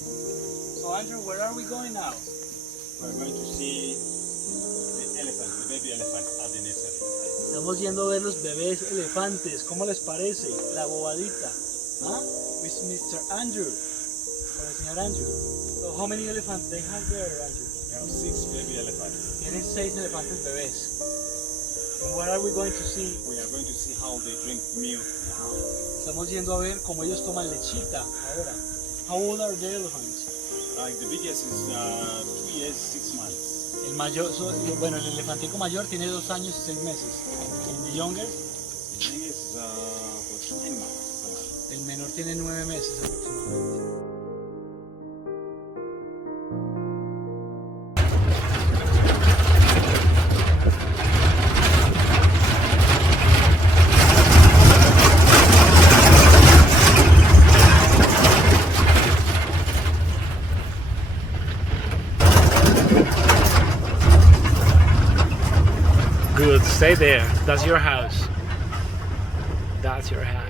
So Andrew, where are we going now? We're going to see the elephant, the baby elephant at the nursery. Estamos yendo a ver los bebés elefantes. ¿Cómo les parece? La bobadita. ¿Ah? With Mr. Andrew. Con el señor Andrew. So how many elephants they have there, Andrew? We have 6 baby elephants. Tienen 6 elefantes bebés. And what are we going to see? We are going to see how they drink milk now. Estamos yendo a ver cómo ellos toman lechita ahora. How old are the elephants? Like the biggest is 2 years, 6 months. El mayor, bueno, el elefantico mayor tiene 2 años y 6 meses. And the younger? The youngest was 9 months. El menor tiene 9 meses aproximadamente. Good, stay there. That's your house. That's your house.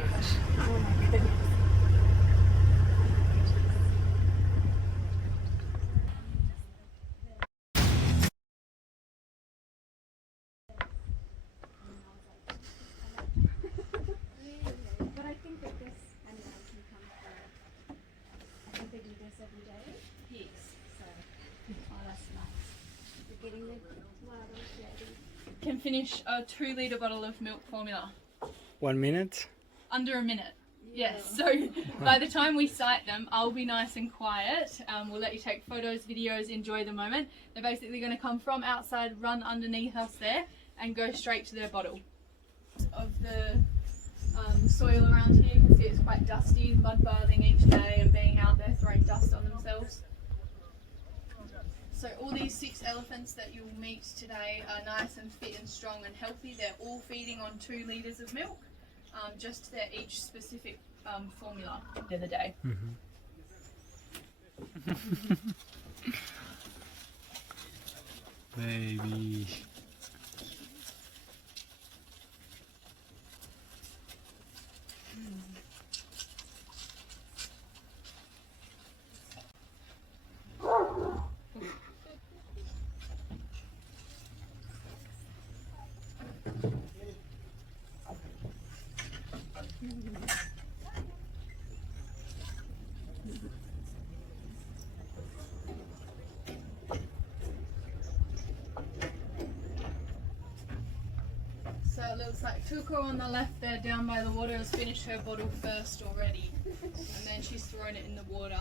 But I think that this animal can come for, I think they do this every day. Yes. So, oh, that's nice. You're getting the flowers ready. Can finish a 2-litre bottle of milk formula. 1 minute. Under a minute. Yes, so by the time we sight them, I'll be nice and quiet. We'll let you take photos, videos, enjoy the moment. They're basically going to come from outside, run underneath us there, and go straight to their bottle. Of the soil around here, you can see it's quite dusty, mud bathing each day and being out there throwing dust on themselves. So all these 6 elephants that you'll meet today are nice and fit and strong and healthy. They're all feeding on 2 litres of milk, just to their each specific formula the other day. Baby. So it looks like Tuko on the left there down by the water has finished her bottle first already, and then she's thrown it in the water.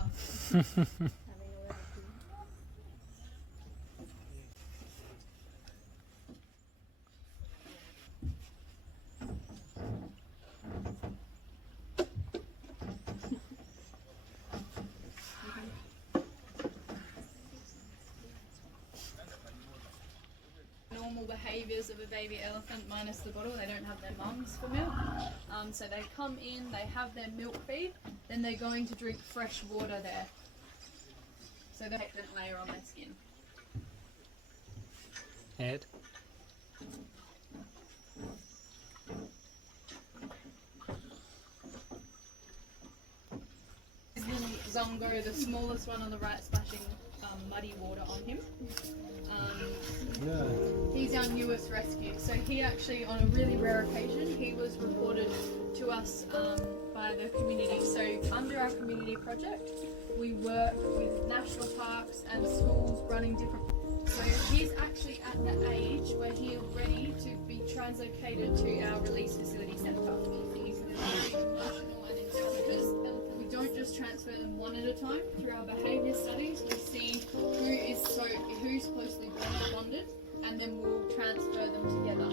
Normal behaviours of a baby elephant minus the bottle. They don't have their mums for milk. So they come in, they have their milk feed, then they're going to drink fresh water there. So the protectant layer on their skin. Ed. Zongo, the smallest one on the right, splashing muddy water on him. He's our newest rescue. So he actually, on a really rare occasion, he was reported to us by the community. So under our community project, we work with national parks and schools running different. So he's actually at the age where he's ready to be translocated to our release facility centre. He's very emotional and intelligent. We don't just transfer them one at a time. Through our behaviour studies, we see who's closely bonded, and then we'll transfer them together.